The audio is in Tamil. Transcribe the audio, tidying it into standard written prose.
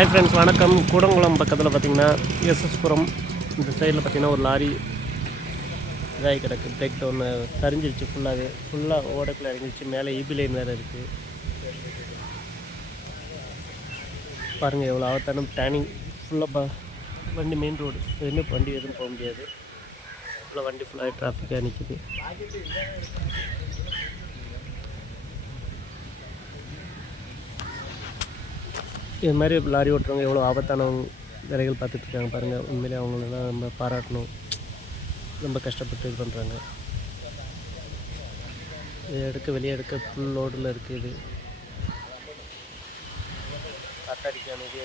ஹாய் ஃப்ரெண்ட்ஸ், வணக்கம். கூடங்குளம் பக்கத்தில் பார்த்தீங்கன்னா எஸ்எஸ்புரம் இந்த சைடில் பார்த்தீங்கன்னா ஒரு லாரி இதாகி கிடக்கு. பிரேக் டவுன் சரிஞ்சிருச்சு, ஃபுல்லாக ஓடக்குள்ளே இறங்கிருச்சு. மேலே ஈபி லைன் வேறு இருக்குது. பாருங்கள் எவ்வளோ ஆபத்தான டேனிங். ஃபுல்லாக வண்டி மெயின் ரோடு, எதுவுமே வண்டி எதுவும் போக முடியாது. ஃபுல்லாக வண்டி ஃபுல்லாக டிராஃபிக்காக நிற்கிது. இது மாதிரி லாரி ஓட்டுறவங்க எவ்வளோ ஆபத்தான வேலைகள் பார்த்துட்ருக்காங்க பாருங்கள். உண்மையிலே அவங்களெல்லாம் நம்ம பாராட்டணும். ரொம்ப கஷ்டப்பட்டு இது பண்ணுறாங்க. இது வெளியே எடுக்க ஃபுல் லோடில் இருக்குது. இது காத்தாடிக்கான இது